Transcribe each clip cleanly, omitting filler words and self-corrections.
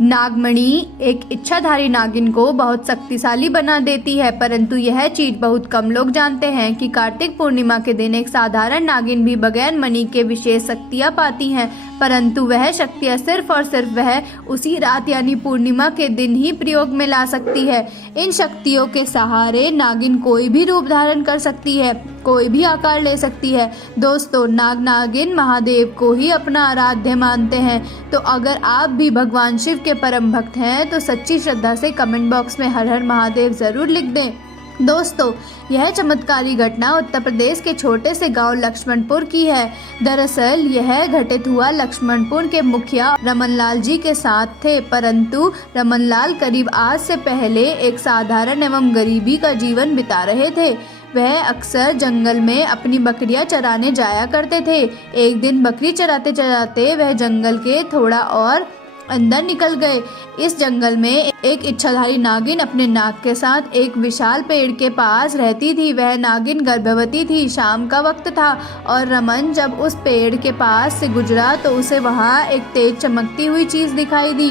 नागमणि एक इच्छाधारी नागिन को बहुत शक्तिशाली बना देती है, परंतु यह चीज बहुत कम लोग जानते हैं कि कार्तिक पूर्णिमा के दिन एक साधारण नागिन भी बगैर मणि के विशेष शक्तियां पाती हैं, परंतु वह शक्तियां सिर्फ और सिर्फ वह उसी रात यानी पूर्णिमा के दिन ही प्रयोग में ला सकती है। इन शक्तियों के सहारे नागिन कोई भी रूप धारण कर सकती है, कोई भी आकार ले सकती है। दोस्तों, नागिन महादेव को ही अपना आराध्य मानते हैं, तो अगर आप भी भगवान शिव के परम भक्त हैं तो सच्ची श्रद्धा से कमेंट बॉक्स में हर हर महादेव जरूर लिख दें। दोस्तों, यह चमत्कारी घटना उत्तर प्रदेश के छोटे से गांव लक्ष्मणपुर की है। दरअसल यह घटित हुआ लक्ष्मणपुर के मुखिया रमनलाल जी के साथ थे, परंतु रमनलाल करीब आज से पहले एक साधारण एवं गरीबी का जीवन बिता रहे थे। वह अक्सर जंगल में अपनी बकरियां चराने जाया करते थे। एक दिन बकरी चराते चराते वह जंगल के थोड़ा और अंदर निकल गए। इस जंगल में एक इच्छाधारी नागिन अपने नाग के साथ एक विशाल पेड़ के पास रहती थी। वह नागिन गर्भवती थी। शाम का वक्त था और रमन जब उस पेड़ के पास से गुजरा तो उसे वहां एक तेज चमकती हुई चीज दिखाई दी,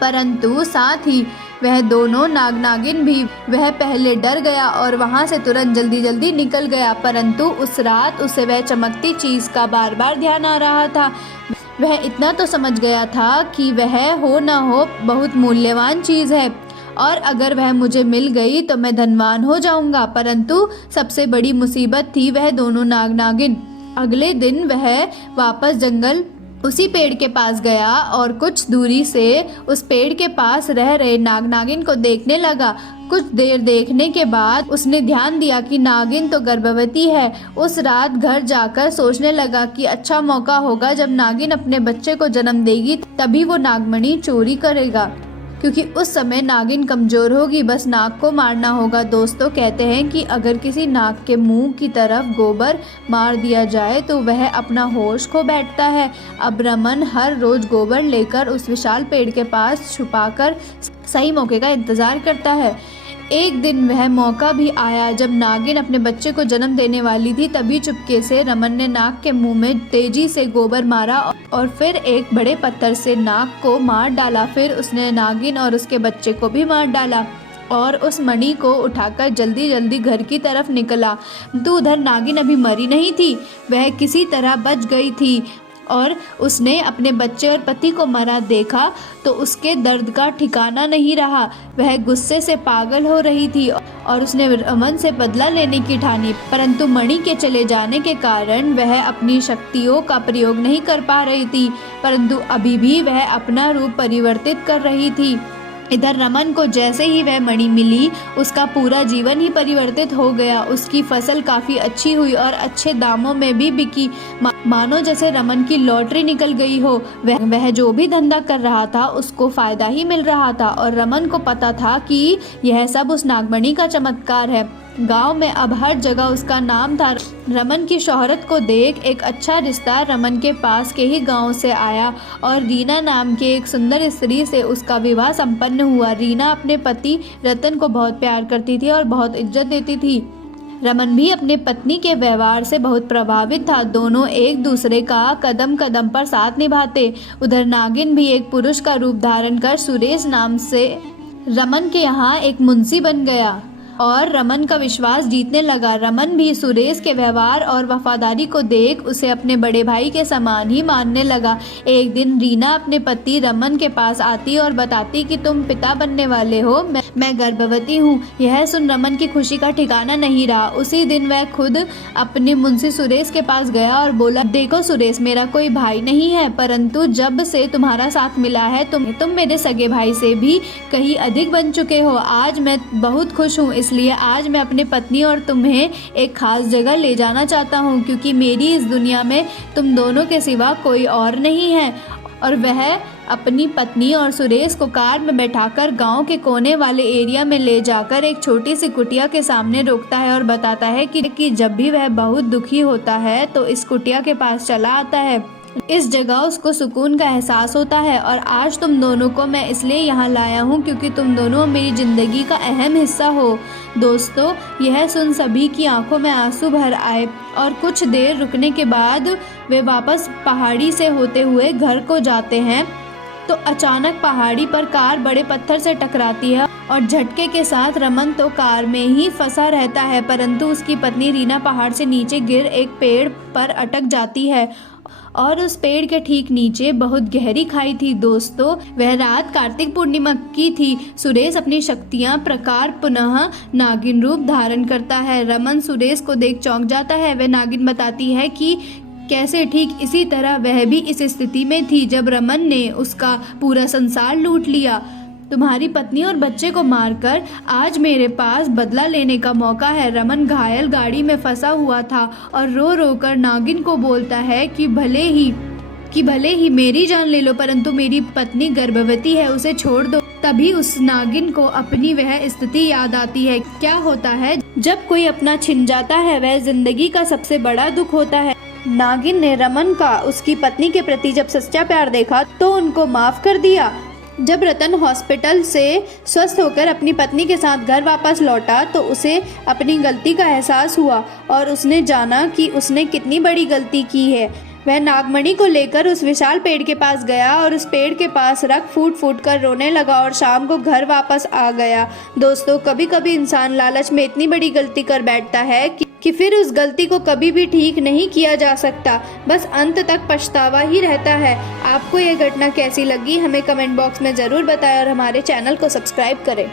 परंतु साथ ही वह दोनों नागिन भी। वह पहले डर गया और वहां से तुरंत जल्दी जल्दी निकल गया, परंतु उस रात उसे वह चमकती चीज का बार बार ध्यान आ रहा था। वह इतना तो समझ गया था कि वह हो न हो बहुत मूल्यवान चीज है और अगर वह मुझे मिल गई तो मैं धनवान हो जाऊंगा। परंतु सबसे बड़ी मुसीबत थी वह दोनों नागिन। अगले दिन वह वापस जंगल उसी पेड़ के पास गया और कुछ दूरी से उस पेड़ के पास रह रहे नागिन को देखने लगा। कुछ देर देखने के बाद उसने ध्यान दिया कि नागिन तो गर्भवती है। उस रात घर जाकर सोचने लगा कि अच्छा मौका होगा, जब नागिन अपने बच्चे को जन्म देगी तभी वो नागमणि चोरी करेगा, क्योंकि उस समय नागिन कमजोर होगी, बस नाग को मारना होगा। दोस्तों, कहते हैं कि अगर किसी नाग के मुंह की तरफ गोबर मार दिया जाए तो वह अपना होश खो बैठता है। अब रमन हर रोज गोबर लेकर उस विशाल पेड़ के पास छुपाकर सही मौके का इंतजार करता है। एक दिन वह मौका भी आया जब नागिन अपने बच्चे को जन्म देने वाली थी। तभी चुपके से रमन ने नाग के मुंह में तेजी से गोबर मारा और फिर एक बड़े पत्थर से नाग को मार डाला। फिर उसने नागिन और उसके बच्चे को भी मार डाला और उस मणि को उठाकर जल्दी जल्दी घर की तरफ निकला। तो उधर नागिन अभी मरी नहीं थी, वह किसी तरह बच गई थी और उसने अपने बच्चे और पति को मरा देखा तो उसके दर्द का ठिकाना नहीं रहा। वह गुस्से से पागल हो रही थी और उसने रमन से बदला लेने की ठानी, परंतु मणि के चले जाने के कारण वह अपनी शक्तियों का प्रयोग नहीं कर पा रही थी, परंतु अभी भी वह अपना रूप परिवर्तित कर रही थी। इधर रमन को जैसे ही वह मणि मिली उसका पूरा जीवन ही परिवर्तित हो गया। उसकी फसल काफी अच्छी हुई और अच्छे दामों में भी बिकी, मानो जैसे रमन की लॉटरी निकल गई हो। वह जो भी धंधा कर रहा था उसको फायदा ही मिल रहा था और रमन को पता था कि यह सब उस नागमणि का चमत्कार है। गांव में अब हर जगह उसका नाम था। रमन की शोहरत को देख एक अच्छा रिश्ता रमन के पास के ही गांव से आया और रीना नाम के एक सुंदर स्त्री से उसका विवाह संपन्न हुआ। रीना अपने पति रतन को बहुत प्यार करती थी और बहुत इज्जत देती थी। रमन भी अपने पत्नी के व्यवहार से बहुत प्रभावित था। दोनों एक दूसरे का कदम कदम पर साथ निभाते। उधर नागिन भी एक पुरुष का रूप धारण कर सुरेश नाम से रमन के यहाँ एक मुंशी बन गया और रमन का विश्वास जीतने लगा। रमन भी सुरेश के व्यवहार और वफादारी को देख उसे अपने बड़े भाई के समान ही मानने लगा। एक दिन रीना अपने पति रमन के पास आती और बताती कि तुम पिता बनने वाले हो, मैं गर्भवती हूँ। यह सुन रमन की खुशी का ठिकाना नहीं रहा। उसी दिन वह खुद अपने मुंशी सुरेश के पास गया और बोला, देखो सुरेश, मेरा कोई भाई नहीं है, परंतु जब से तुम्हारा साथ मिला है तुम मेरे सगे भाई से भी कहीं अधिक बन चुके हो। आज मैं बहुत खुश हूँ, इसलिए आज मैं अपनी पत्नी और तुम्हें एक खास जगह ले जाना चाहता हूँ, क्योंकि मेरी इस दुनिया में तुम दोनों के सिवा कोई और नहीं है। और वह अपनी पत्नी और सुरेश को कार में बैठाकर गांव के कोने वाले एरिया में ले जाकर एक छोटी सी कुटिया के सामने रोकता है और बताता है कि जब भी वह बहुत दुखी होता है तो इस कुटिया के पास चला आता है। इस जगह उसको सुकून का एहसास होता है और आज तुम दोनों को मैं इसलिए यहाँ लाया हूँ क्योंकि तुम दोनों मेरी जिंदगी का अहम हिस्सा हो। दोस्तों, यह सुन सभी की आंखों में आंसू भर आए और कुछ देर रुकने के बाद वे वापस पहाड़ी से होते हुए घर को जाते हैं। तो अचानक पहाड़ी पर कार बड़े पत्थर से टकराती है और झटके के साथ रमन तो कार में ही फंसा रहता है, परंतु उसकी पत्नी रीना पहाड़ से नीचे गिर एक पेड़ पर अटक जाती है और उस पेड़ के ठीक नीचे बहुत गहरी खाई थी। दोस्तों, वह रात कार्तिक पूर्णिमा की थी। सुरेश अपनी शक्तियां प्रकार पुनः नागिन रूप धारण करता है। रमन सुरेश को देख चौंक जाता है। वह नागिन बताती है कि कैसे ठीक इसी तरह वह भी इस स्थिति में थी जब रमन ने उसका पूरा संसार लूट लिया। तुम्हारी पत्नी और बच्चे को मारकर आज मेरे पास बदला लेने का मौका है। रमन घायल गाड़ी में फंसा हुआ था और रो रो कर नागिन को बोलता है कि भले ही मेरी जान ले लो, परंतु मेरी पत्नी गर्भवती है, उसे छोड़ दो। तभी उस नागिन को अपनी वह स्थिति याद आती है। क्या होता है जब कोई अपना छिन जाता है, वह जिंदगी का सबसे बड़ा दुख होता है। नागिन ने रमन का उसकी पत्नी के प्रति जब सच्चा प्यार देखा तो उनको माफ कर दिया। जब रतन हॉस्पिटल से स्वस्थ होकर अपनी पत्नी के साथ घर वापस लौटा तो उसे अपनी गलती का एहसास हुआ और उसने जाना कि उसने कितनी बड़ी गलती की है। वह नागमणि को लेकर उस विशाल पेड़ के पास गया और उस पेड़ के पास रख फूट फूट कर रोने लगा और शाम को घर वापस आ गया। दोस्तों, कभी कभी इंसान लालच में इतनी बड़ी गलती कर बैठता है कि फिर उस गलती को कभी भी ठीक नहीं किया जा सकता, बस अंत तक पछतावा ही रहता है। आपको यह घटना कैसी लगी हमें कमेंट बॉक्स में ज़रूर बताएं और हमारे चैनल को सब्सक्राइब करें।